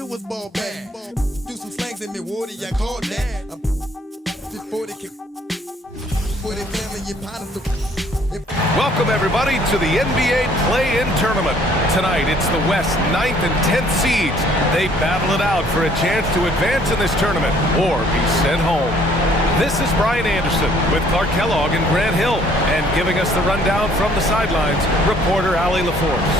still was ball bad. Do some slangs in me water, I call that. I'm 40 kick. 40 family, you pot of the. Welcome, everybody, to the NBA Play-In Tournament. Tonight, it's the West 9th and 10th seeds. They battle it out for a chance to advance in this tournament or be sent home. This is Brian Anderson with Clark Kellogg and Grant Hill. And giving us the rundown from the sidelines, reporter Allie LaForce.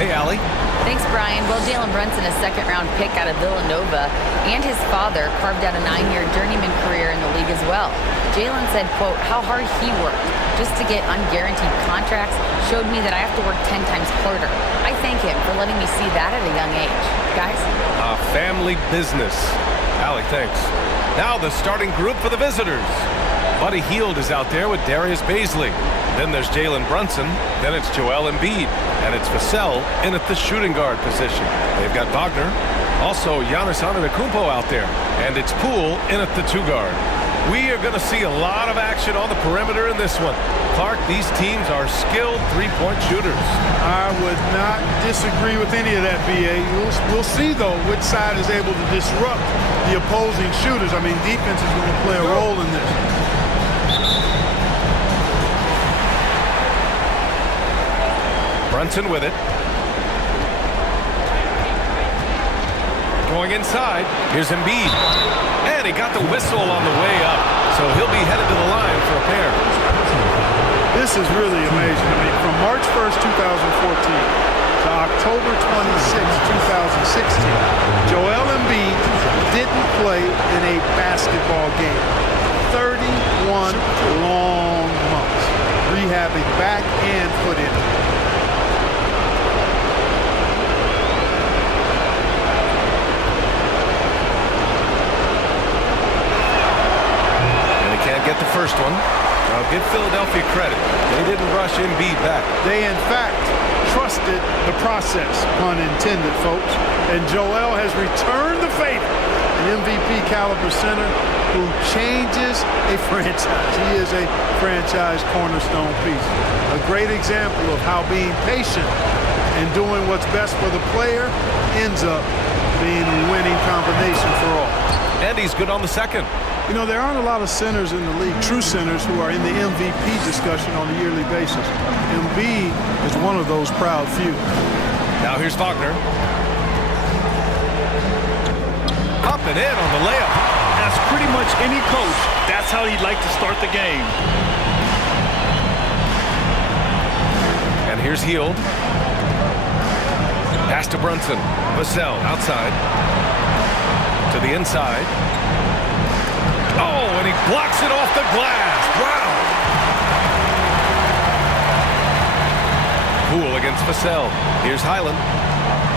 Hey, Allie. Thanks, Brian. Well, Jalen Brunson, a second-round pick out of Villanova, and his father carved out a 9-year journeyman career in the league as well. Jalen said, quote, how hard he worked just to get unguaranteed contracts showed me that I have to work 10 times harder. I thank him for letting me see that at a young age. Guys? A family business. Allie, thanks. Now the starting group for the visitors. Buddy Hield is out there with Darius Bazley. Then there's Jalen Brunson. Then it's Joel Embiid. And it's Vassell in at the shooting guard position. They've got Wagner. Also, Giannis Antetokounmpo out there. And it's Poole in at the 2-guard. We are going to see a lot of action on the perimeter in this one. Clark, these teams are skilled three-point shooters. I would not disagree with any of that, B.A. We'll see, though, which side is able to disrupt the opposing shooters. I mean, defense is going to play a role in this. Brunson with it. Going inside. Here's Embiid. And he got the whistle on the way up. So he'll be headed to the line for a pair. This is really amazing. I mean, from March 1st, 2014 to October 26th, 2016, Joel Embiid didn't play in a basketball game. 31 long months rehabbing back and foot injury. Get the first one. I'll give Philadelphia credit. They didn't rush Embiid back. They, in fact, trusted the process, pun intended, folks. And Joel has returned the favor. An MVP caliber center who changes a franchise. He is a franchise cornerstone piece. A great example of how being patient and doing what's best for the player ends up being a winning combination for all. And he's good on the second. You know, there aren't a lot of centers in the league, true centers, who are in the MVP discussion on a yearly basis. Embiid is one of those proud few. Now here's Wagner. Up and in on the layup. As pretty much any coach, that's how he'd like to start the game. And here's Hield. Pass to Brunson. Vassell outside. To the inside. Oh, and he blocks it off the glass. Wow. Poole against Vassell. Here's Highland.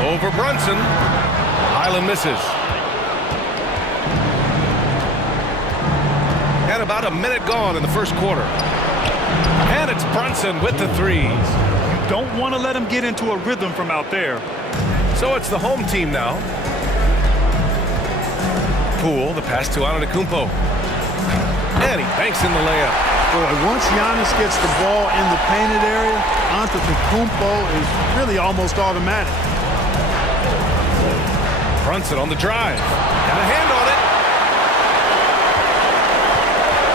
Over Brunson. Highland misses. And about a minute gone in the first quarter. And it's Brunson with the threes. You don't want to let him get into a rhythm from out there. So it's the home team now. Poole, the pass to Antetokounmpo. And he banks in the layup. Boy, once Giannis gets the ball in the painted area, Antetokounmpo is really almost automatic. Brunson on the drive. Got a hand on it.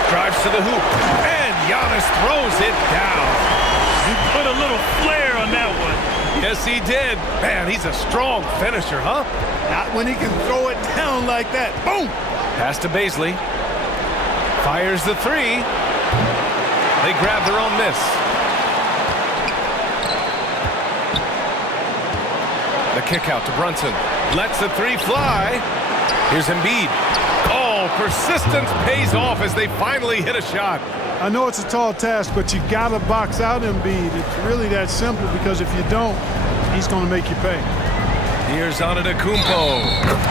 Drives to the hoop. And Giannis throws it down. He put a little flair on that one. Yes, he did. Man, he's a strong finisher, huh? Not when he can throw it down like that. Boom! Pass to Bazley. Fires the three. They grab their own miss. The kick out to Brunson. Lets the three fly. Here's Embiid. Oh, persistence pays off as they finally hit a shot. I know it's a tall task, but you gotta box out Embiid. It's really that simple, because if you don't, he's gonna make you pay. Here's Antetokounmpo.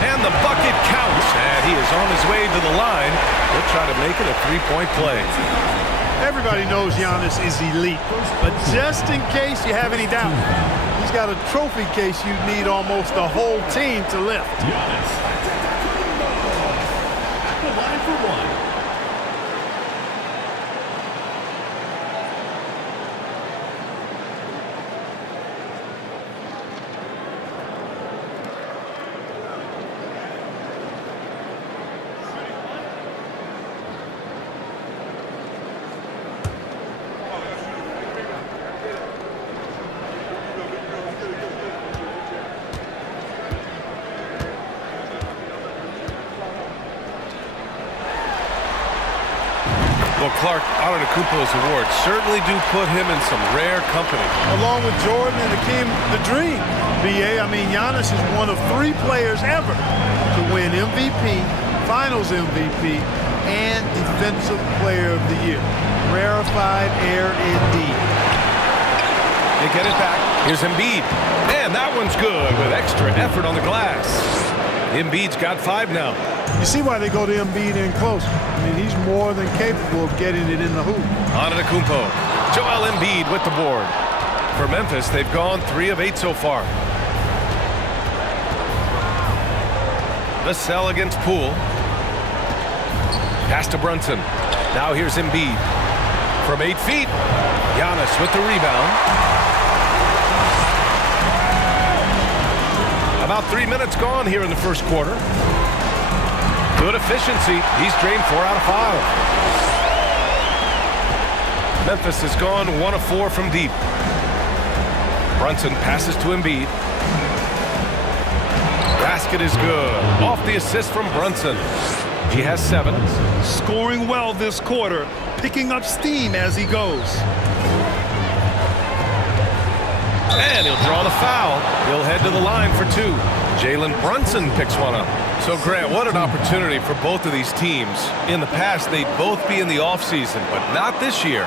And the bucket counts. And he is on his way to the line. He'll try to make it a three-point play. Everybody knows Giannis is elite, but just in case you have any doubt, he's got a trophy case you need almost the whole team to lift. Giannis at the line for one. Clark, Antetokounmpo's awards certainly do put him in some rare company. Along with Jordan and Hakeem, the dream, BA. I mean, Giannis is one of 3 players ever to win MVP, Finals MVP, and Defensive Player of the Year. Rarefied air indeed. They get it back. Here's Embiid. And that one's good with extra effort on the glass. Embiid's got 5 now. You see why they go to Embiid in close. I mean, he's more than capable of getting it in the hoop. Antetokounmpo. Joel Embiid with the board. For Memphis, they've gone 3 of 8 so far. Vassell against Poole. Pass to Brunson. Now here's Embiid. From 8 feet, Giannis with the rebound. About 3 minutes gone here in the first quarter. Good efficiency. He's drained 4 out of 5. Memphis has gone 1 of 4 from deep. Brunson passes to Embiid. Basket is good. Off the assist from Brunson. He has 7. Scoring well this quarter, picking up steam as he goes. And he'll draw the foul. He'll head to the line for 2. Jalen Brunson picks one up. So, Grant, what an opportunity for both of these teams. In the past, they'd both be in the offseason, but not this year.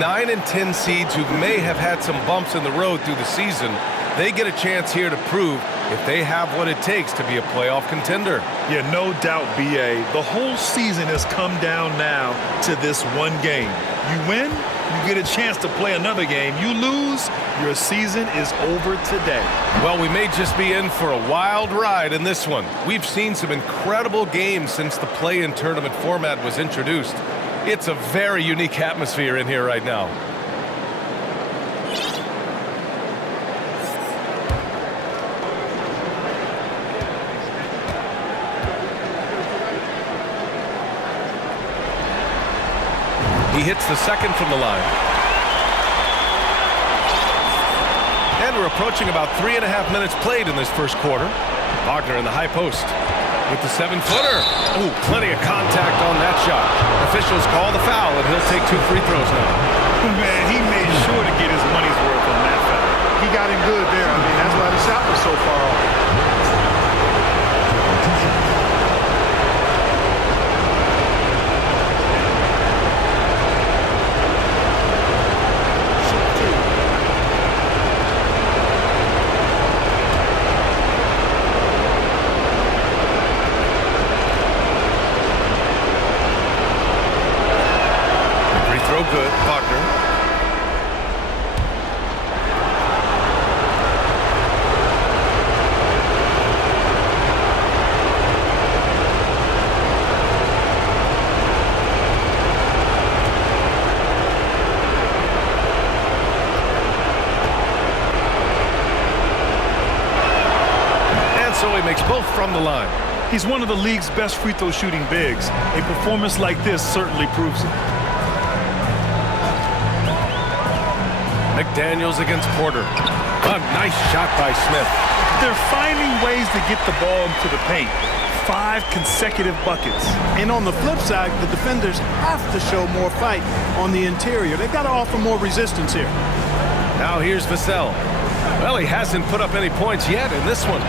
9 and 10 seeds who may have had some bumps in the road through the season, they get a chance here to prove if they have what it takes to be a playoff contender. Yeah, no doubt, BA. The whole season has come down now to this one game. You win, you get a chance to play another game. You lose, your season is over today. Well, we may just be in for a wild ride in this one. We've seen some incredible games since the play-in tournament format was introduced. It's a very unique atmosphere in here right now. He hits the second from the line. And we're approaching about 3.5 minutes played in this first quarter. Wagner in the high post with the 7-footer. Ooh, plenty of contact on that shot. Officials call the foul, and he'll take 2 free throws now. Man, he made sure to get his money's worth on that foul. He got him good there. I mean, that's why the shot was so far off. Good, Wagner. And so he makes both from the line. He's one of the league's best free throw shooting bigs. A performance like this certainly proves it. McDaniels against Porter. A nice shot by Smith. They're finding ways to get the ball into the paint. 5 consecutive buckets. And on the flip side, the defenders have to show more fight on the interior. They've got to offer more resistance here. Now here's Vassell. Well, he hasn't put up any points yet in this one.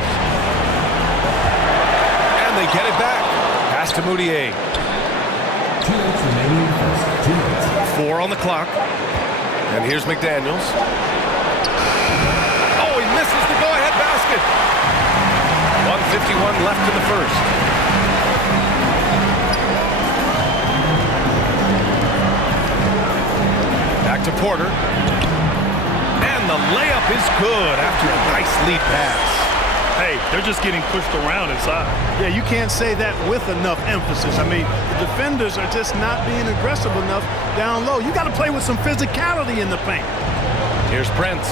And they get it back. Pass to Moutier. 4 on the clock. And here's McDaniels. Oh, he misses the go-ahead basket. 1:51 left in the first. Back to Porter. And the layup is good after a nice lead pass. Hey, they're just getting pushed around inside. Yeah, you can't say that with enough emphasis. I mean, the defenders are just not being aggressive enough down low. You got to play with some physicality in the paint. Here's Prince.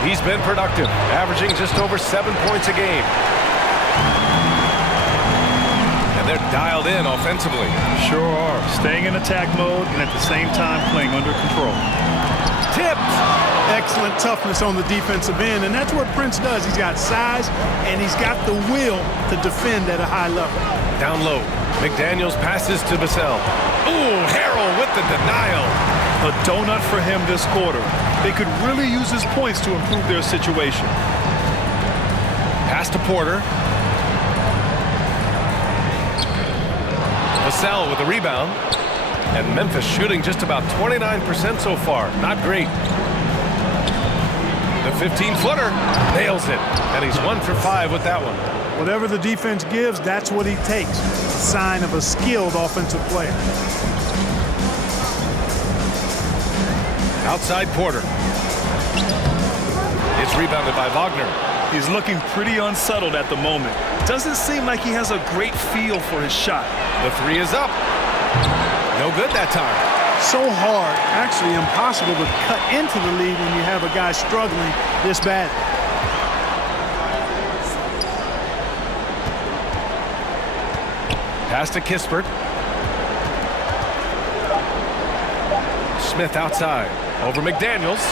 He's been productive, averaging just over 7 points a game. And they're dialed in offensively. Sure are. Staying in attack mode and at the same time playing under control. Tipped. Excellent toughness on the defensive end, and that's what Prince does. He's got size, and he's got the will to defend at a high level. Down low, McDaniels passes to Vassell. Ooh, Harrell with with the denial. A donut for him this quarter. They could really use his points to improve their situation. Pass to Porter. Vassell with the rebound. And Memphis shooting just about 29% so far. Not great. The 15-footer nails it. And he's 1 for 5 with that one. Whatever the defense gives, that's what he takes. A sign of a skilled offensive player. Outside Porter. It's rebounded by Wagner. He's looking pretty unsettled at the moment. Doesn't seem like he has a great feel for his shot. The three is up. No good that time. So hard, actually impossible to cut into the lead when you have a guy struggling this bad. Pass to Kispert. Smith outside. Over McDaniels.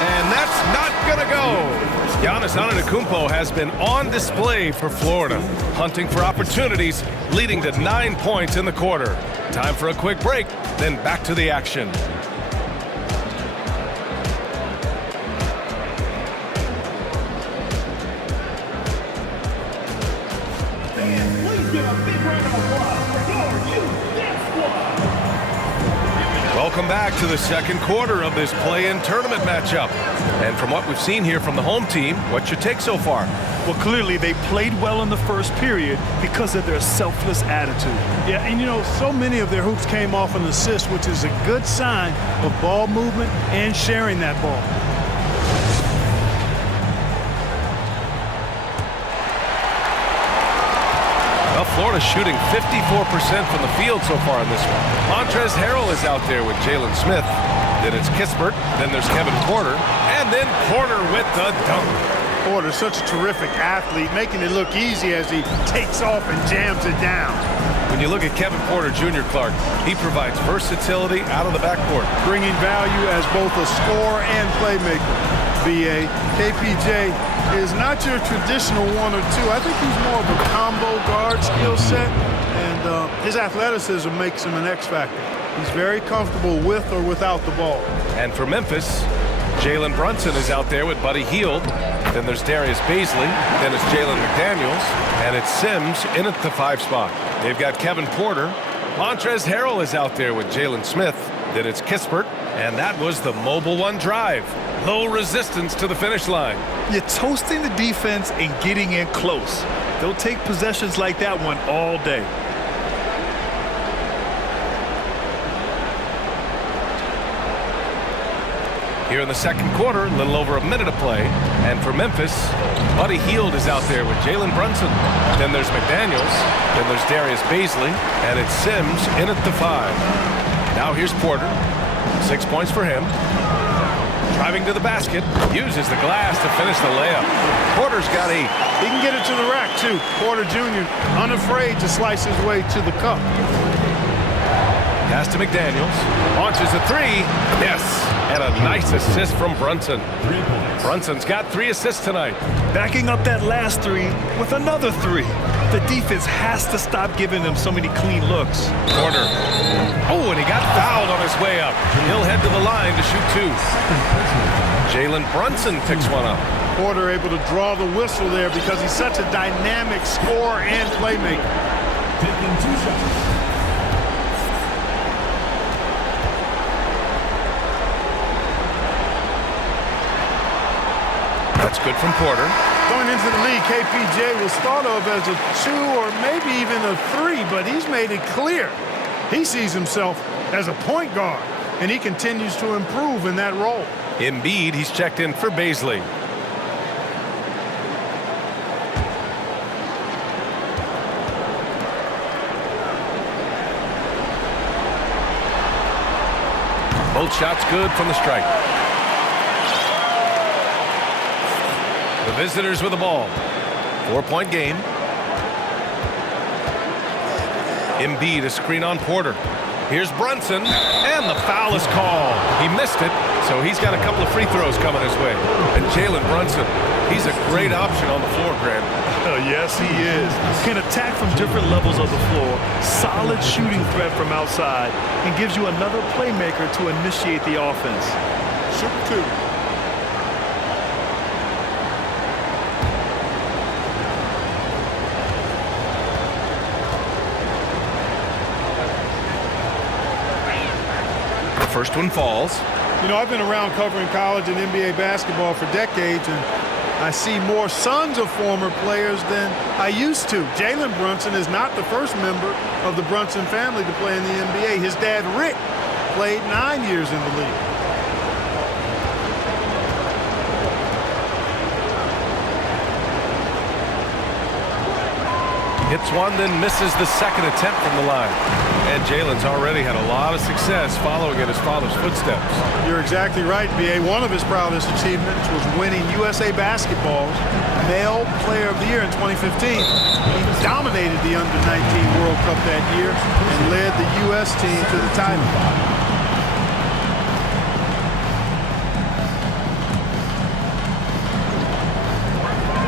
And that's not going to go. Giannis Antetokounmpo has been on display for Florida, hunting for opportunities, leading to 9 points in the quarter. Time for a quick break, then back to the action. Welcome back to the second quarter of this play-in tournament matchup. And from what we've seen here from the home team, what's your take so far? Well, clearly they played well in the first period because of their selfless attitude. Yeah, and you know, so many of their hoops came off an assist, which is a good sign of ball movement and sharing that ball. Well, Florida's shooting 54% from the field so far in this one. Montrezl Harrell is out there with Jalen Smith. Then it's Kispert. Then there's Kevin Porter. And then Porter with the dunk. Porter's such a terrific athlete, making it look easy as he takes off and jams it down. When you look at Kevin Porter Jr., Clark, he provides versatility out of the backcourt. Bringing value as both a scorer and playmaker. BA, KPJ is not your traditional 1 or 2. I think he's more of a combo guard skill set, and his athleticism makes him an X factor. He's very comfortable with or without the ball. And for Memphis, Jalen Brunson is out there with Buddy Hield. Then there's Darius Baisley. Then it's Jalen McDaniels. And it's Sims in at the 5 spot. They've got Kevin Porter. Montrezl Harrell is out there with Jalen Smith. Then it's Kispert. And that was the mobile 1 drive. Low resistance to the finish line. You're toasting the defense and getting in close. They'll take possessions like that one all day. Here in the second quarter, a little over a minute of play. And for Memphis, Buddy Hield is out there with Jalen Brunson. Then there's McDaniels. Then there's Darius Baisley. And it's Sims in at the 5. Now here's Porter. 6 points for him. Driving to the basket. Uses the glass to finish the layup. Porter's got 8. He can get it to the rack, too. Porter Jr. unafraid to slice his way to the cup. Pass to McDaniels. Launches a 3. Yes. And a nice assist from Brunson. Brunson's got 3 assists tonight. Backing up that last 3 with another 3. The defense has to stop giving them so many clean looks. Porter. Oh, and he got fouled on his way up. He'll head to the line to shoot 2. Jalen Brunson picks one up. Porter able to draw the whistle there because he's such a dynamic scorer and playmaker. Taking 2 shots. That's good from Porter. Going into the league, KPJ was thought of as a 2 or maybe even a 3, but he's made it clear he sees himself as a point guard, and he continues to improve in that role. Embiid, he's checked in for Baisley. Both shots good from the stripe. The visitors with the ball. 4-point game. Embiid, a screen on Porter. Here's Brunson, and the foul is called. He missed it, so he's got a couple of free throws coming his way. And Jalen Brunson, he's a great option on the floor, Grant. Yes, he is. Can attack from different levels of the floor. Solid shooting threat from outside, and gives you another playmaker to initiate the offense. Shoot two. First one falls. You know, I've been around covering college and NBA basketball for decades, and I see more sons of former players than I used to. Jalen Brunson is not the first member of the Brunson family to play in the NBA. His dad, Rick, played 9 years in the league. Hits one, then misses the second attempt from the line. And Jalen's already had a lot of success following in his father's footsteps. You're exactly right, B.A. One of his proudest achievements was winning USA Basketball's Male Player of the Year in 2015. He dominated the Under-19 World Cup that year and led the U.S. team to the title.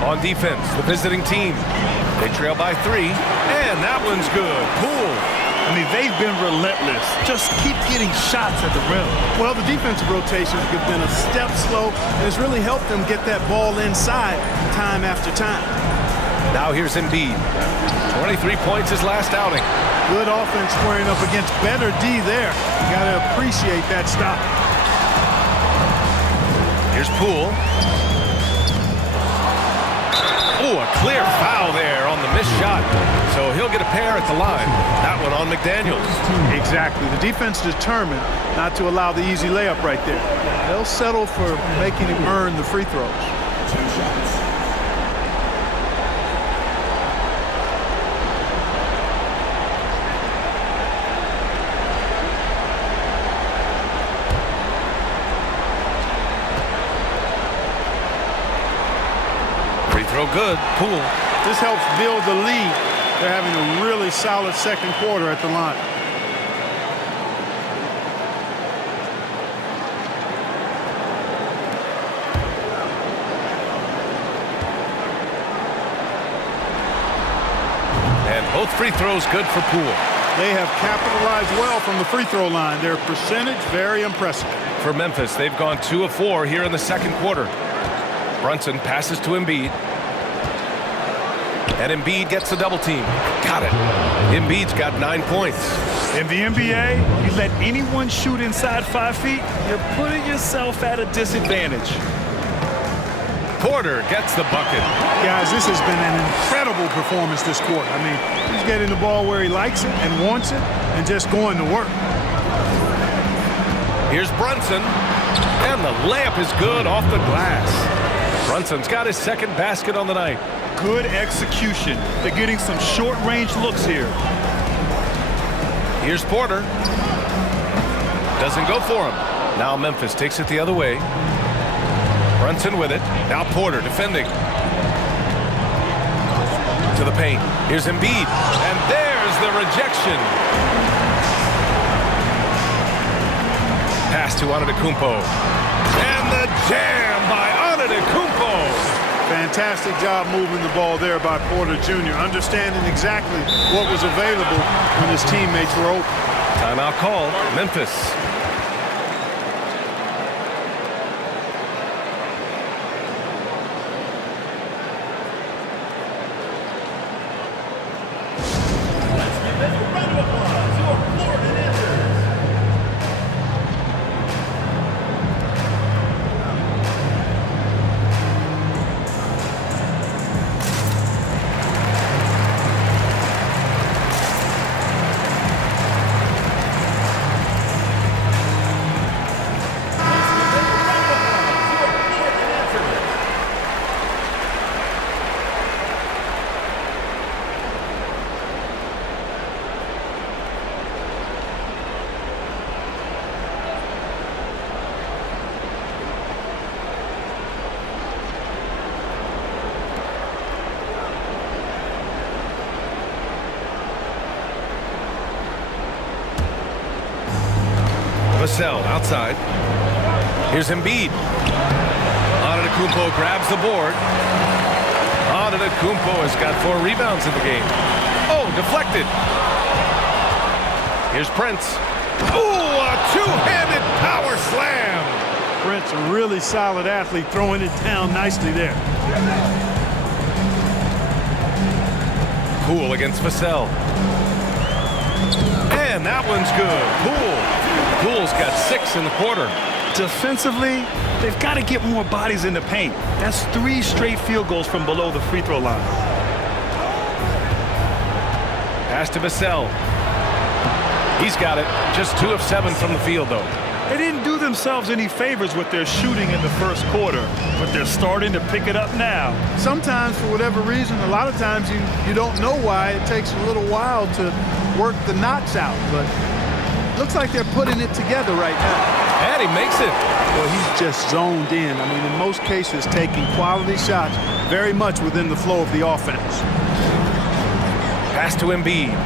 On defense, the visiting team. They trail by 3, and that one's good. Poole. I mean, they've been relentless. Just keep getting shots at the rim. Well, the defensive rotations have been a step slow, and it's really helped them get that ball inside time after time. Now here's Embiid. 23 points his last outing. Good offense squaring up against better D there. You got to appreciate that stop. Here's Poole. Oh, a clear foul there on the missed shot. So he'll get a pair at the line. That one on McDaniels. Exactly. The defense determined not to allow the easy layup right there. They'll settle for making him earn the free throws. 2 shots. Throw good. Poole. This helps build the lead. They're having a really solid second quarter at the line. And both free throws good for Poole. They have capitalized well from the free throw line. Their percentage very impressive. For Memphis, they've gone 2 of 4 here in the second quarter. Brunson passes to Embiid. And Embiid gets the double team. Got it. Embiid's got 9 points. In the NBA, you let anyone shoot inside 5 feet, you're putting yourself at a disadvantage. Porter gets the bucket. Guys, this has been an incredible performance this quarter. I mean, he's getting the ball where he likes it and wants it and just going to work. Here's Brunson. And the layup is good off the glass. Brunson's got his second basket on the night. Good execution. They're getting some short-range looks here. Here's Porter. Doesn't go for him. Now Memphis takes it the other way. Brunson with it. Now Porter defending. To the paint. Here's Embiid. And there's the rejection. Pass to Antetokounmpo. And the jam by Antetokounmpo. Fantastic job moving the ball there by Porter Jr., understanding exactly what was available when his teammates were open. Timeout called. Memphis. Let's give them a round of applause to our Florida Panthers. Vassell outside. Here's Embiid. Antetokounmpo grabs the board. Antetokounmpo has got 4 rebounds in the game. Oh, deflected. Here's Prince. Oh, a two-handed power slam. Prince, a really solid athlete, throwing it down nicely there. Poole against Vassell. And that one's good. Poole's got 6 in the quarter. Defensively, they've got to get more bodies in the paint. That's 3 straight field goals from below the free throw line. Pass to Vassell. He's got it. Just 2 of 7 from the field, though. They didn't do themselves any favors with their shooting in the first quarter, but they're starting to pick it up now. Sometimes, for whatever reason, a lot of times you don't know why. It takes a little while to work the knots out, but looks like they're putting it together right now. And he makes it. Well, he's just zoned in. I mean, in most cases, taking quality shots very much within the flow of the offense. Pass to Embiid.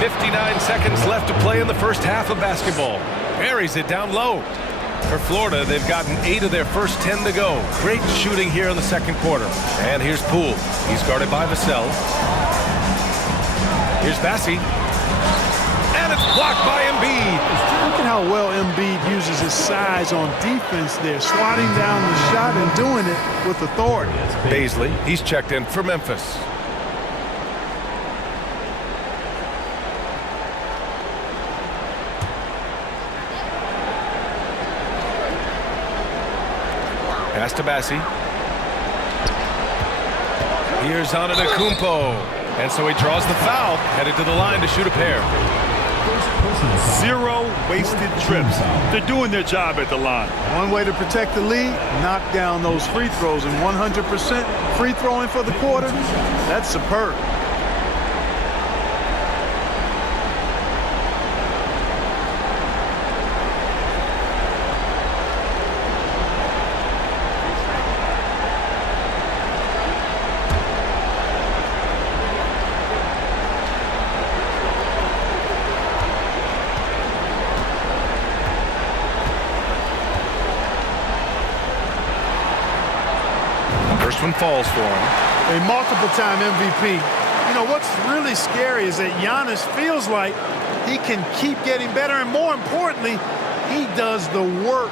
59 seconds left to play in the first half of basketball. Buries it down low. For Florida, they've gotten 8 of their first 10 to go. Great shooting here in the second quarter. And here's Poole. He's guarded by Vassell. Here's Bassi. And it's blocked by Embiid. Look at how well Embiid uses his size on defense there, swatting down the shot and doing it with authority. Baisley, he's checked in for Memphis. Pass to Bassi. Here's Antetokounmpo. And so he draws the foul, headed to the line to shoot a pair. 0 wasted trips. They're doing their job at the line. One way to protect the lead, knock down those free throws, and 100% free throwing for the quarter, that's superb. First one falls for him. A multiple-time MVP. You know, what's really scary is that Giannis feels like he can keep getting better, and more importantly, he does the work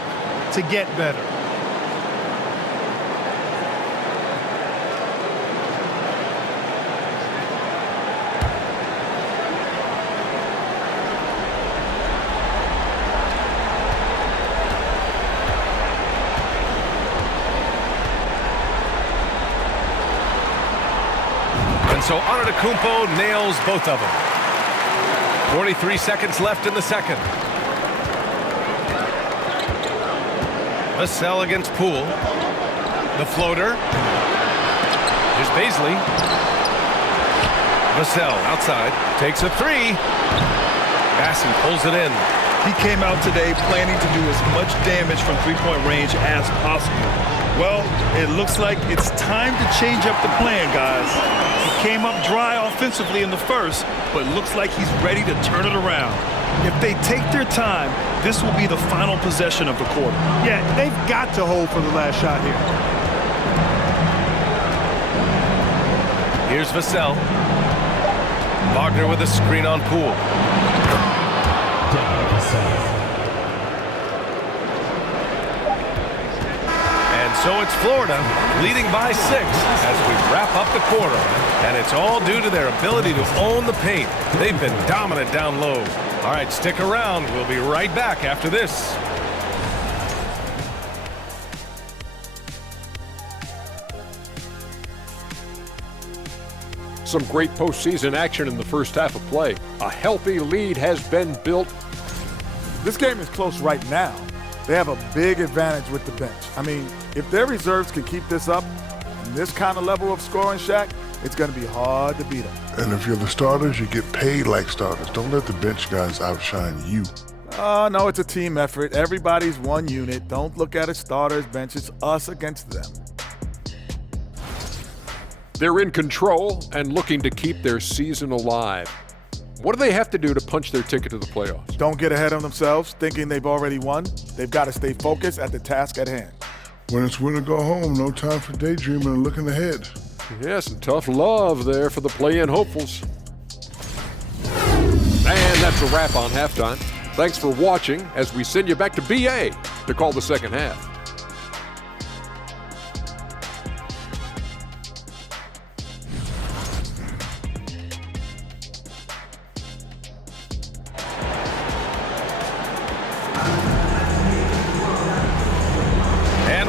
to get better. So Antetokounmpo nails both of them. 43 seconds left in the second. Vassell against Poole. The floater. Here's Baisley. Vassell outside. Takes a 3. Bassi pulls it in. He came out today planning to do as much damage from three-point range as possible. Well, it looks like it's time to change up the plan, guys. He came up dry offensively in the first, but looks like he's ready to turn it around. If they take their time, this will be the final possession of the quarter. Yeah, they've got to hold for the last shot here. Here's Vassell. Wagner with a screen on Poole. And so it's Florida leading by 6 as we wrap up the quarter. And it's all due to their ability to own the paint. They've been dominant down low. All right, stick around. We'll be right back after this. Some great postseason action in the first half of play. A healthy lead has been built. This game is close right now. They have a big advantage with the bench. I mean, if their reserves can keep this up, and this kind of level of scoring, Shaq, it's going to be hard to beat them. And if you're the starters, you get paid like starters. Don't let the bench guys outshine you. No, it's a team effort. Everybody's one unit. Don't look at it starters, bench. It's us against them. They're in control and looking to keep their season alive. What do they have to do to punch their ticket to the playoffs? Don't get ahead of themselves thinking they've already won. They've got to stay focused at the task at hand. When it's win or go home, no time for daydreaming and looking ahead. Yeah, some tough love there for the play-in hopefuls. And that's a wrap on halftime. Thanks for watching as we send you back to BA to call the second half.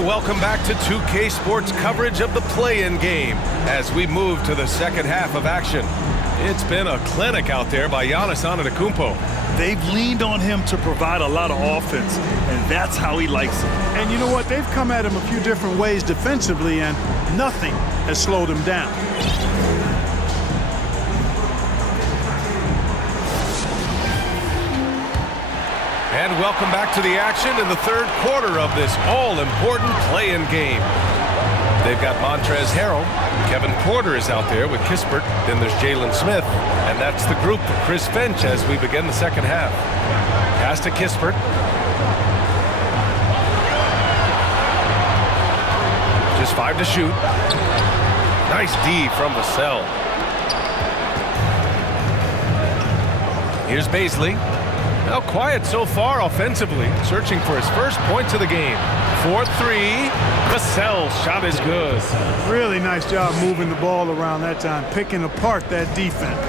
Welcome back to 2K Sports coverage of the play-in game as we move to the second half of action. It's been a clinic out there by Giannis Antetokounmpo. They've leaned on him to provide a lot of offense, and that's how he likes it. And you know what? They've come at him a few different ways defensively, and nothing has slowed him down. And welcome back to the action in the third quarter of this all-important play-in game. They've got Montrezl Harrell. Kevin Porter is out there with Kispert. Then there's Jalen Smith. And that's the group for Chris Finch as we begin the second half. Pass to Kispert. Just 5 to shoot. Nice D from Vassell. Here's Bazley. Now quiet so far offensively, searching for his first points of the game. 4-3, Vassell's shot is good. Really nice job moving the ball around that time, picking apart that defense.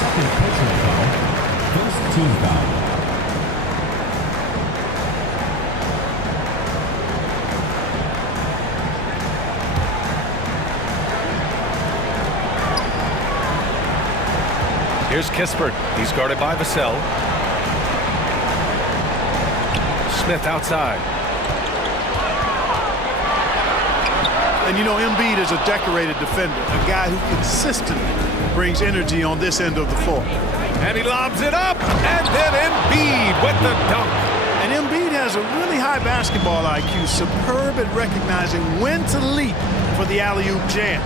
Second personal foul, first team foul. Here's Kispert. He's guarded by Vassell. Smith outside. And you know, Embiid is a decorated defender, a guy who consistently brings energy on this end of the floor. And he lobs it up, and then Embiid with the dunk. And Embiid has a really high basketball IQ, superb at recognizing when to leap for the alley-oop jam.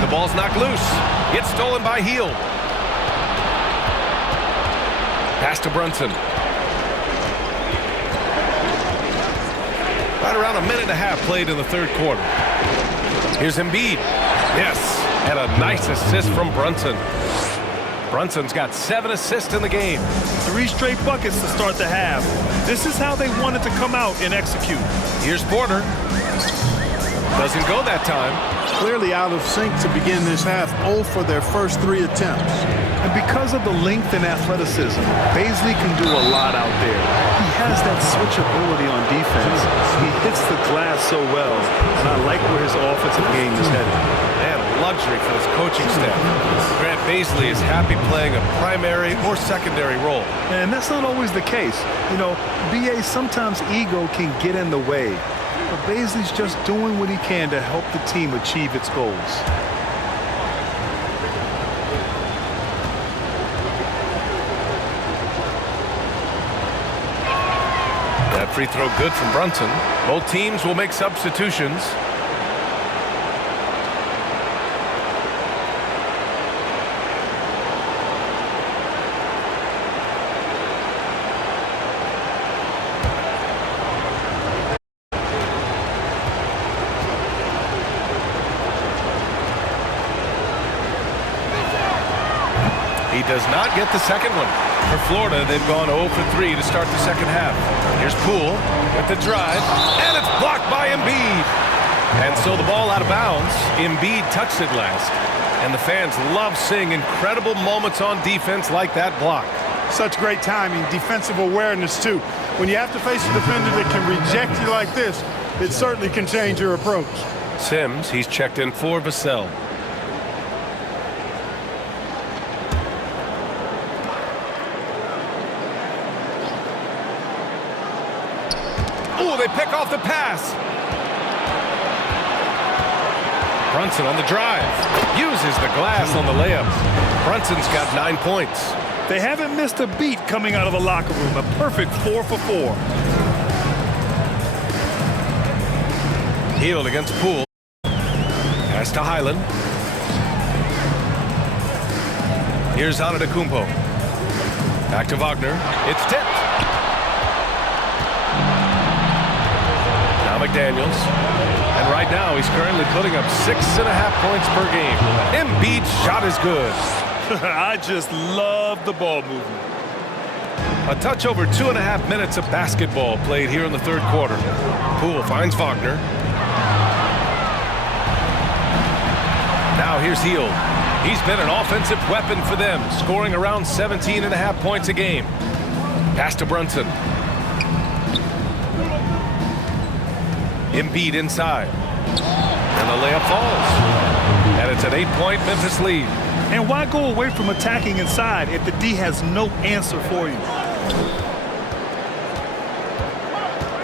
The ball's knocked loose. It's stolen by Hield. Pass to Brunson. Right around a minute and a half played in the third quarter. Here's Embiid. Yes, and a nice assist from Brunson. Brunson's got 7 assists in the game. 3 straight buckets to start the half. This is how they wanted to come out and execute. Here's Porter. Doesn't go that time. Clearly out of sync to begin this half, 0 for their first 3 attempts. And because of the length and athleticism, Bazley can do a lot out there. He has that switchability on defense. He hits the glass so well, and I like where his offensive game is headed. Man, luxury for this coaching staff. Grant Bazley is happy playing a primary or secondary role. And that's not always the case. You know, BA, sometimes ego can get in the way. But Bazley's just doing what he can to help the team achieve its goals. That free throw good from Brunson. Both teams will make substitutions. He does not get the second one. For Florida, they've gone 0 for 3 to start the second half. Here's Poole with the drive, and it's blocked by Embiid. And so the ball out of bounds. Embiid touched it last. And the fans love seeing incredible moments on defense like that block. Such great timing, defensive awareness too. When you have to face a defender that can reject you like this, it certainly can change your approach. Sims, he's checked in for Vassell. Oh, they pick off the pass. Brunson on the drive. Uses the glass on the layup. Brunson's got 9 points. They haven't missed a beat coming out of the locker room. A perfect 4 for 4. Hield against Poole. Pass to Highland. Here's Antetokounmpo. Back to Wagner. It's tipped. Now McDaniels. And right now he's currently putting up 6.5 points per game. Embiid's shot is good. I just love the ball movement. A touch over 2.5 minutes of basketball played here in the third quarter. Poole finds Wagner. Now here's Hield. He's been an offensive weapon for them, scoring around 17.5 points a game. Pass to Brunson. Embiid inside. And the layup falls. And it's an 8-point Memphis lead. And why go away from attacking inside if the D has no answer for you?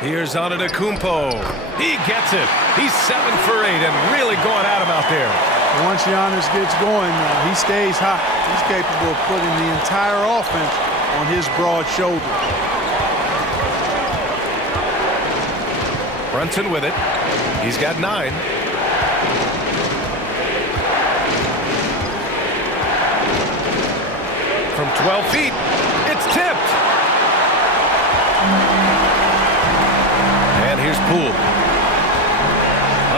Here's Antetokounmpo. He gets it. He's 7 for 8 and really going at him out there. Once Giannis gets going, he stays hot. He's capable of putting the entire offense on his broad shoulders. Brunson with it. He's got 9. From 12 feet, it's tipped. And here's Poole.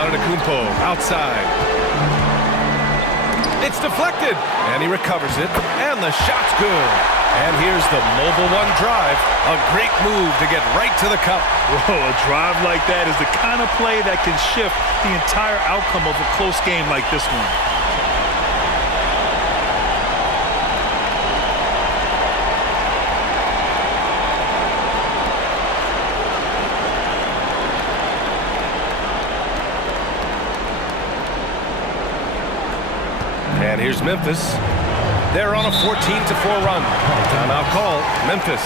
Antetokounmpo outside. It's deflected, and he recovers it, and the shot's good. And here's the mobile one drive. A great move to get right to the cup. Whoa, a drive like that is the kind of play that can shift the entire outcome of a close game like this one. And here's Memphis. They're on a 14-4 run. Timeout call, Memphis.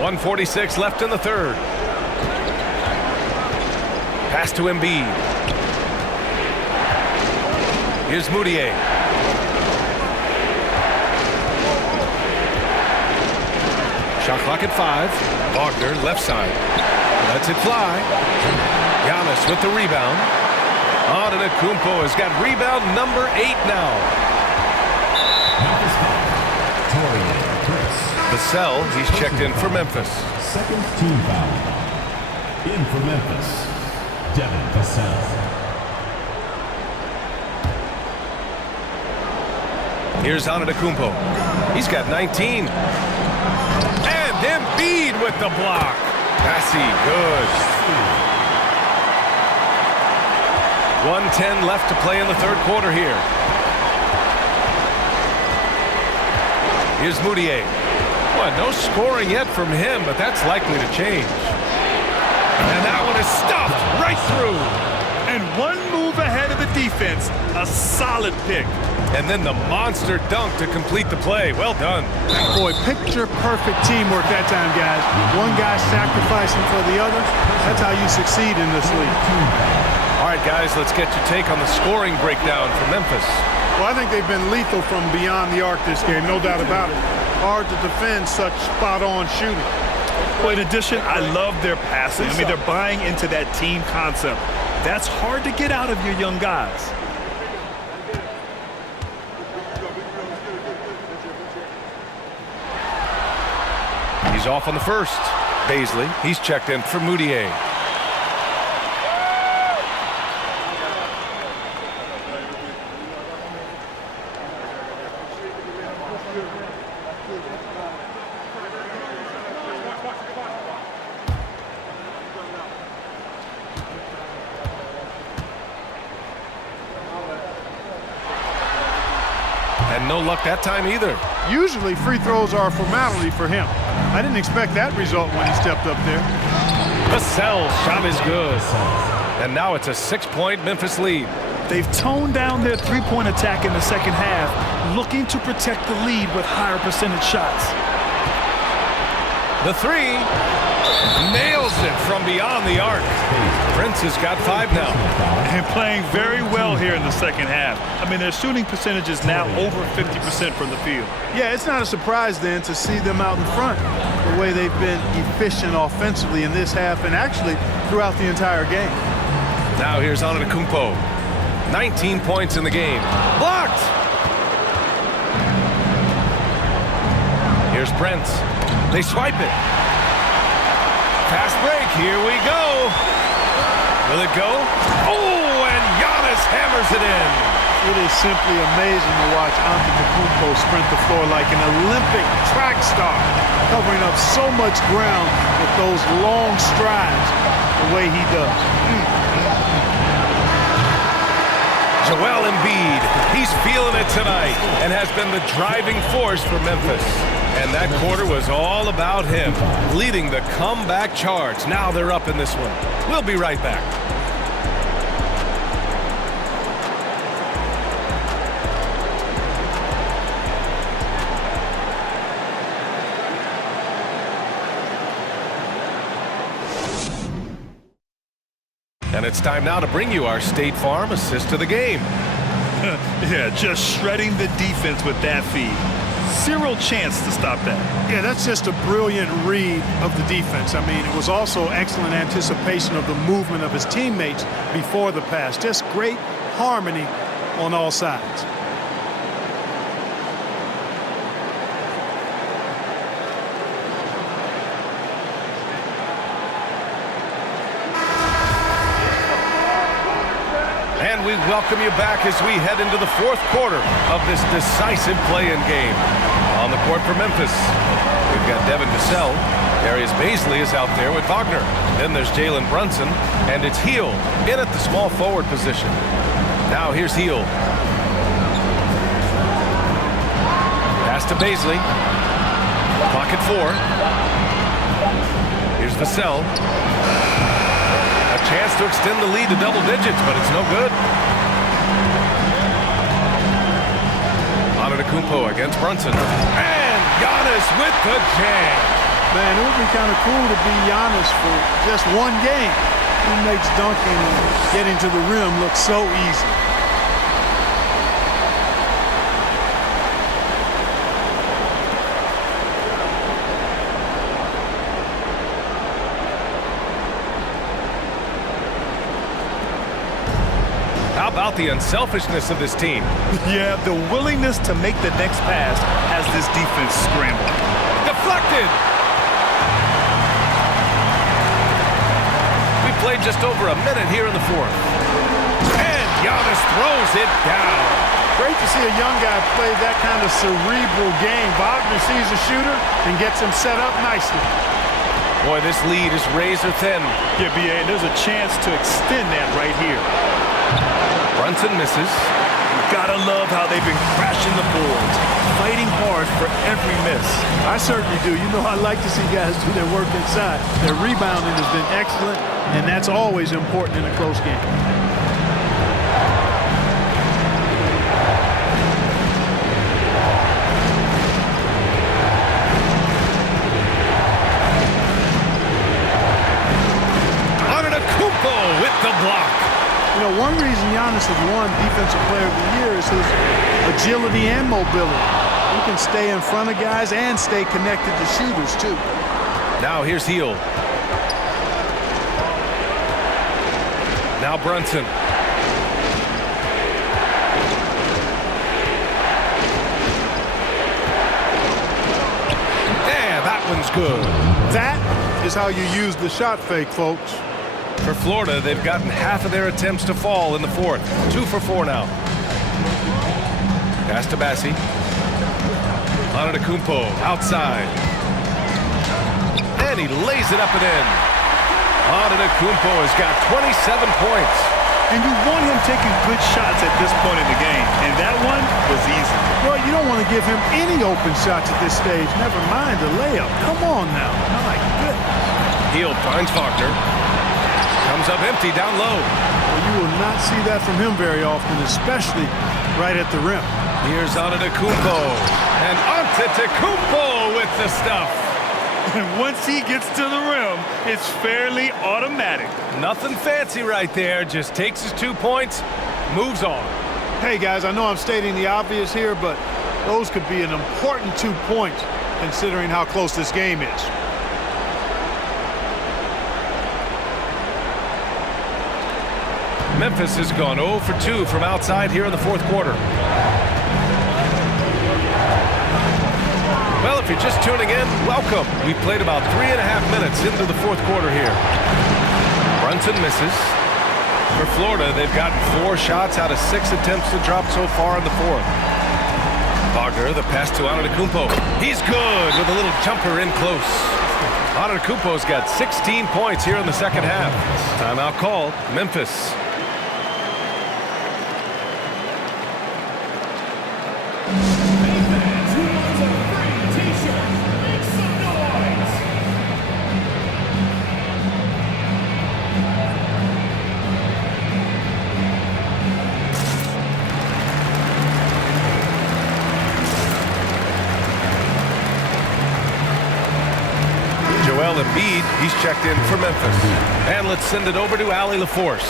.146 left in the third. Pass to Embiid. Here's Moutier. Shot clock at 5. Wagner left side. Lets it fly. Giannis with the rebound. Antetokounmpo has got rebound number 8 now. Vassell, he's checked in for Memphis. Second team foul. In for Memphis, Devin Vassell. Here's Antetokounmpo. He's got 19. And Embiid with the block. Passy, good. 1:10 left to play in the third quarter here. Here's Moutier. Well, no scoring yet from him, but that's likely to change. And that one is stuffed right through. And one move ahead of the defense. A solid pick. And then the monster dunk to complete the play. Well done. Boy, picture-perfect teamwork that time, guys. One guy sacrificing for the other. That's how you succeed in this league. All right, guys, let's get your take on the scoring breakdown for Memphis. Well, I think they've been lethal from beyond the arc this game, no doubt about it. Hard to defend such spot-on shooting. Well, in addition, I love their passing. I mean, they're buying into that team concept. That's hard to get out of your young guys. He's off on the first. Baisley, he's checked in for Moutier. And no luck that time either. Usually free throws are a formality for him. I didn't expect that result when he stepped up there. Vassell's shot is good. And now it's a 6-point Memphis lead. They've toned down their three-point attack in the second half, looking to protect the lead with higher percentage shots. The three nails it from beyond the arc. Prince has got 5 now. And playing very well here in the second half. I mean, their shooting percentage is now over 50% from the field. Yeah, it's not a surprise then to see them out in front. The way they've been efficient offensively in this half and actually throughout the entire game. Now here's Antetokounmpo. 19 points in the game. Blocked! Here's Prince. They swipe it. Fast break. Here we go. Will it go? Oh, and Giannis hammers it in. It is simply amazing to watch Antetokounmpo sprint the floor like an Olympic track star, covering up so much ground with those long strides the way he does. Joel Embiid, he's feeling it tonight and has been the driving force for Memphis. And that quarter was all about him, leading the comeback charge. Now they're up in this one. We'll be right back. And it's time now to bring you our State Farm assist to the game. Yeah, just shredding the defense with that feed. Zero chance to stop that. Yeah, that's just a brilliant read of the defense. I mean, it was also excellent anticipation of the movement of his teammates before the pass. Just great harmony on all sides. And we welcome you back as we head into the fourth quarter of this decisive play-in game. On the court for Memphis, we've got Devin Vassell. Darius Baisley is out there with Wagner. Then there's Jalen Brunson, and it's Heel in at the small forward position. Now here's Heel. Pass to Baisley. Clock at 4. Here's Vassell. A chance to extend the lead to double digits, but it's no good. Antetokounmpo against Brunson. And Giannis with the jam. Man, it would be kind of cool to be Giannis for just one game. He makes dunking and getting to the rim look so easy. How about the unselfishness of this team? Yeah, the willingness to make the next pass has this defense scrambling. Deflected! We played just over a minute here in the fourth. And Giannis throws it down. Great to see a young guy play that kind of cerebral game. Wagner sees a shooter and gets him set up nicely. Boy, this lead is razor thin. Yeah, B.A., and there's a chance to extend that right here. Brunson misses. Gotta love how they've been crashing the boards, fighting hard for every miss. I certainly do. You know, I like to see guys do their work inside. Their rebounding has been excellent, and that's always important in a close game. With the block. You know, one reason Giannis has won Defensive Player of the Year is his agility and mobility. He can stay in front of guys and stay connected to shooters, too. Now here's Hield. Now Brunson. Yeah, that one's good. That is how you use the shot fake, folks. For Florida, they've gotten half of their attempts to fall in the fourth. 2 for 4 now. Pass to Bassi. Antetokounmpo outside. And he lays it up and in. Antetokounmpo has got 27 points. And you want him taking good shots at this point in the game. And that one was easy. Well, you don't want to give him any open shots at this stage. Never mind the layup. Come on now. My goodness. Hield finds Wagner. Comes up empty down low. Well, you will not see that from him very often, especially right at the rim. Here's Antetokounmpo. And Antetokounmpo with the stuff. And once he gets to the rim, it's fairly automatic. Nothing fancy right there. Just takes his 2 points, moves on. Hey, guys, I know I'm stating the obvious here, but those could be an important 2 points considering how close this game is. Memphis has gone 0 for 2 from outside here in the fourth quarter. Well, if you're just tuning in, welcome. We played about 3.5 minutes into the fourth quarter here. Brunson misses. For Florida, they've gotten 4 shots out of 6 attempts to drop so far in the fourth. Wagner, the pass to Antetokounmpo. He's good with a little jumper in close. Antetokounmpo's got 16 points here in the second half. Timeout called. Memphis. Embiid, he's checked in for Memphis. And let's send it over to Allie LaForce.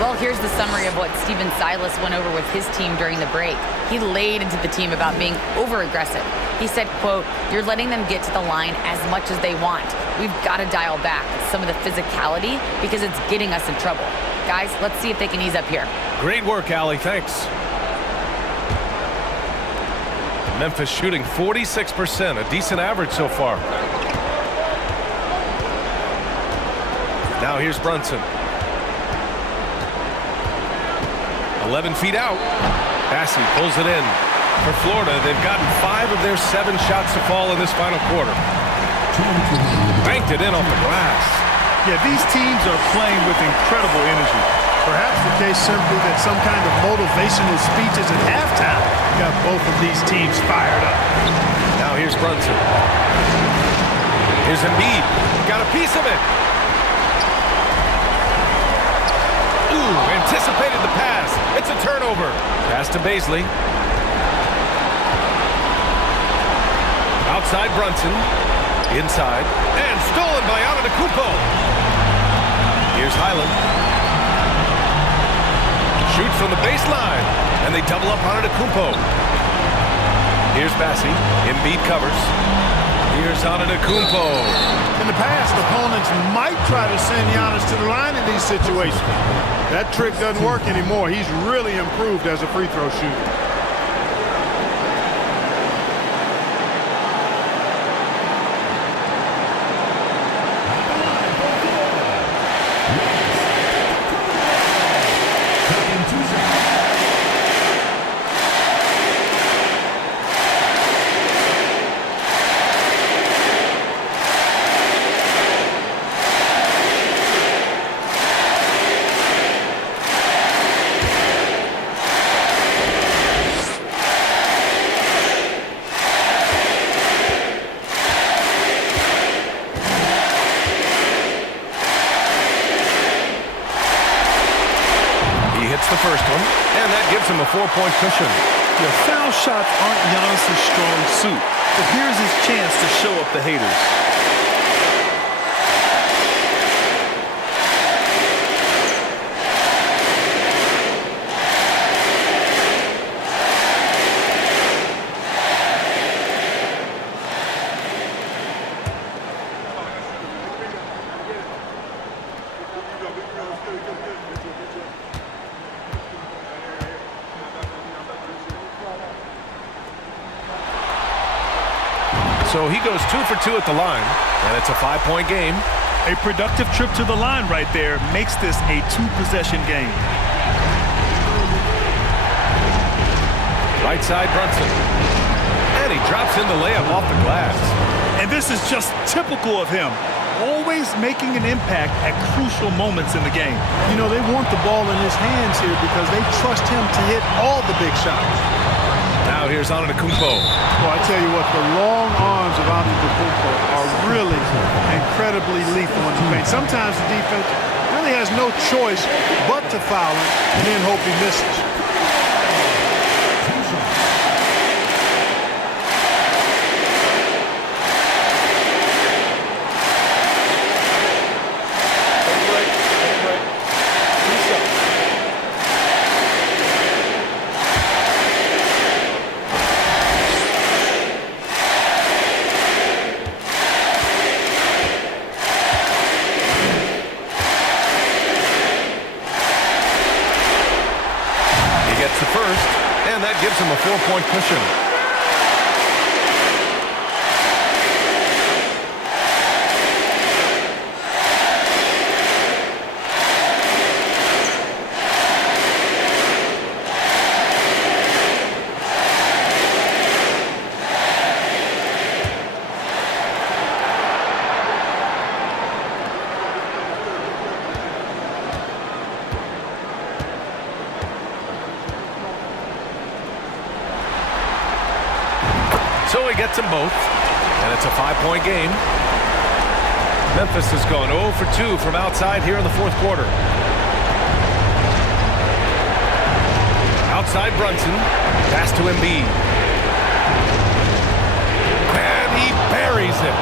Well, here's the summary of what Stephen Silas went over with his team during the break. He laid into the team about being over-aggressive. He said, quote, "You're letting them get to the line as much as they want. We've got to dial back some of the physicality because it's getting us in trouble. Guys, let's see if they can ease up here." Great work, Allie. Thanks. Memphis shooting 46%, a decent average so far. Now here's Brunson. 11 feet out. Bassi pulls it in. For Florida, they've gotten 5 of their 7 shots to fall in this final quarter. Banked it in off the glass. Yeah, these teams are playing with incredible energy. Perhaps the case simply that some kind of motivational speeches at halftime got both of these teams fired up. Now here's Brunson. Here's Embiid. Got a piece of it. Anticipated the pass. It's a turnover. Pass to Bazley. Outside Brunson. Inside. And stolen by Antetokounmpo. Here's Highland. Shoots from the baseline. And they double up Antetokounmpo. Here's Bassi. Embiid covers. Here's Antetokounmpo. In the past, opponents might try to send Giannis to the line in these situations. That trick doesn't work anymore. He's really improved as a free throw shooter. gets the first one, and that gives him a 4-point cushion. Your foul shots aren't Giannis's strong suit, but here's his chance to show up the haters. So he goes 2 for 2 at the line, and it's a 5-point game. A productive trip to the line right there makes this a 2-possession game. Right side Brunson. And he drops in the layup off the glass. And this is just typical of him. Always making an impact at crucial moments in the game. You know, they want the ball in his hands here because they trust him to hit all the big shots. Now here's Antetokounmpo. Well, I tell you what, the long arms of Antetokounmpo are really incredibly lethal in the paint. Sometimes the defense really has no choice but to foul him and then hope he misses. The first, and that gives him a 4-point cushion. So he gets them both, and it's a 5-point game. Memphis has gone 0 for 2 from outside here in the fourth quarter. Outside Brunson, pass to Embiid. And he buries it.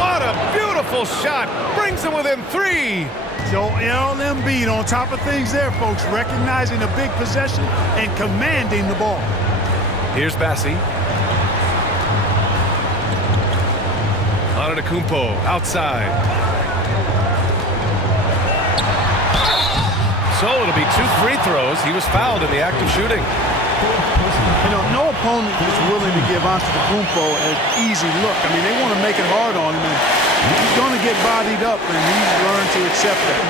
What a beautiful shot. Brings him within 3. Joel Embiid on top of things there, folks, recognizing a big possession and commanding the ball. Here's Bassie. Antetokounmpo outside. So it'll be 2 free throws. He was fouled in the act of shooting. You know, no opponent is willing to give Antetokounmpo an easy look. I mean, they want to make it hard on him, and he's going to get bodied up, and he's learned to accept that.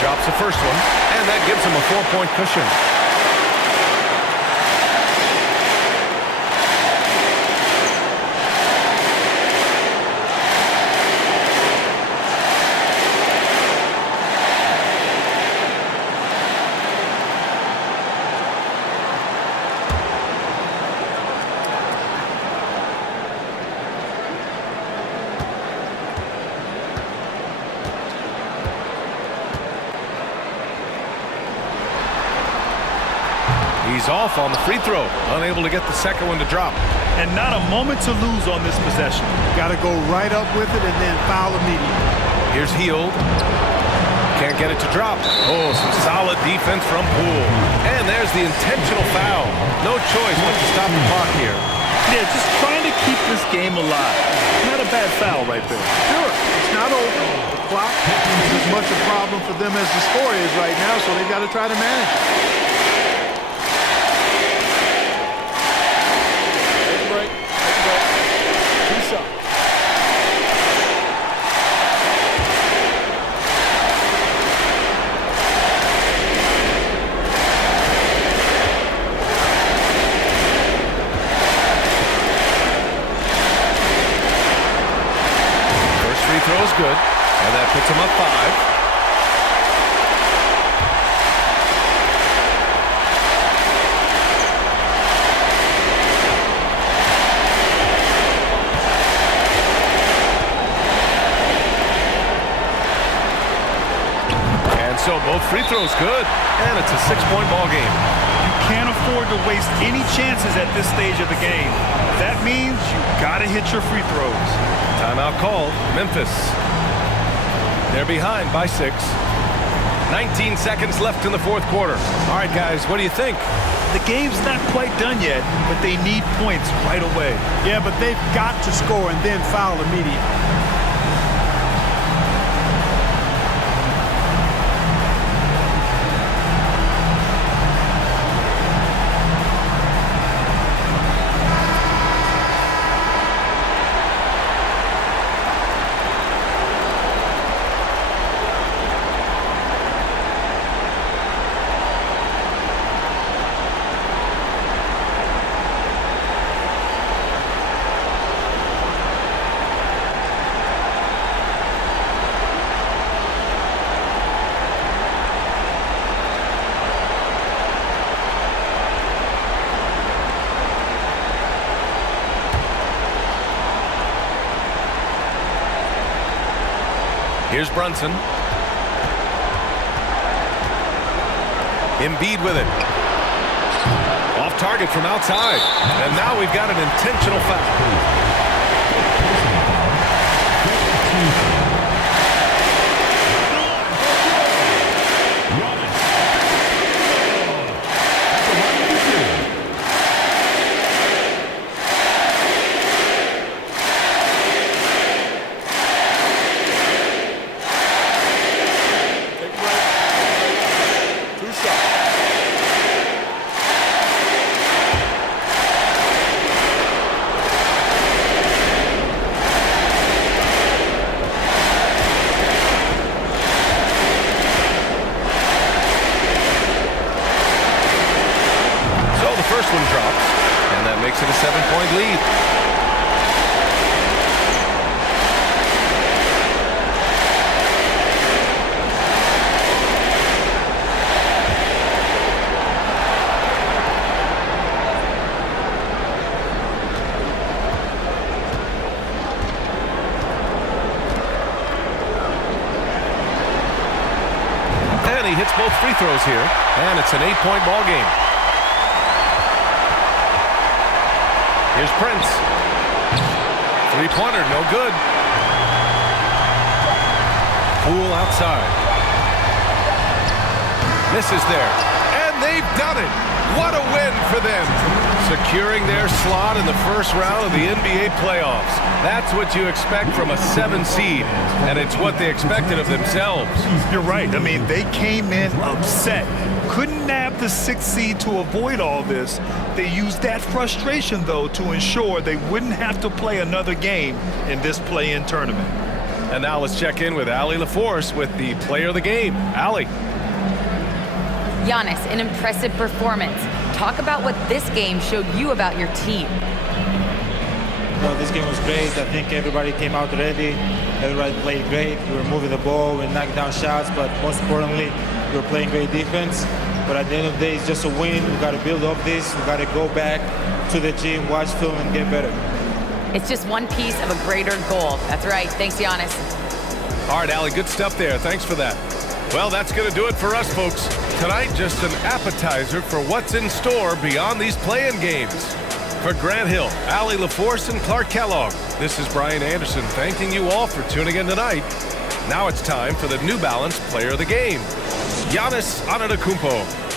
Drops the first one, and that gives him a 4-point cushion. He's off on the free throw, unable to get the second one to drop. And not a moment to lose on this possession. Got to go right up with it and then foul immediately. Here's Hield. Can't get it to drop. Oh, some solid defense from Poole. And there's the intentional foul. No choice but to stop the clock here. Yeah, just trying to keep this game alive. Not a bad foul right there. Sure, it's not over. The clock is as much a problem for them as the score is right now, so they've got to try to manage it. So both free throws good, and it's a 6-point ball game. You can't afford to waste any chances at this stage of the game. That means you gotta hit your free throws. Timeout called. Memphis. They're behind by 6. 19 seconds left in the fourth quarter. All right, guys, what do you think? The game's not quite done yet, but they need points right away. Yeah, but they've got to score and then foul immediately. Here's Brunson. Embiid with it. Off target from outside. And now we've got an intentional foul. First one drops, and that makes it a 7-point lead. And he hits both free throws here, and it's an 8-point ball game. Here's Prince. Three-pointer, no good. Poole outside. Misses there. And they've done it. What a win for them. Securing their slot in the first round of the NBA playoffs. That's what you expect from a 7 seed, and it's what they expected of themselves. You're right. I mean, they came in upset. Couldn't nab the 6th seed to avoid all this. They used that frustration, though, to ensure they wouldn't have to play another game in this play-in tournament. And now let's check in with Allie LaForce with the player of the game. Allie. Giannis, an impressive performance. Talk about what this game showed you about your team. Well, this game was great. I think everybody came out ready. Everybody played great. We were moving the ball, we knocked down shots, but most importantly, we were playing great defense. But at the end of the day, it's just a win. We got to build up this. We got to go back to the gym, watch film, and get better. It's just one piece of a greater goal. That's right. Thanks, Giannis. All right, Allie, good stuff there. Thanks for that. Well, that's going to do it for us, folks. Tonight, just an appetizer for what's in store beyond these play-in games. For Grant Hill, Allie LaForce, and Clark Kellogg, this is Brian Anderson thanking you all for tuning in tonight. Now it's time for the New Balance Player of the Game, Giannis Antetokounmpo.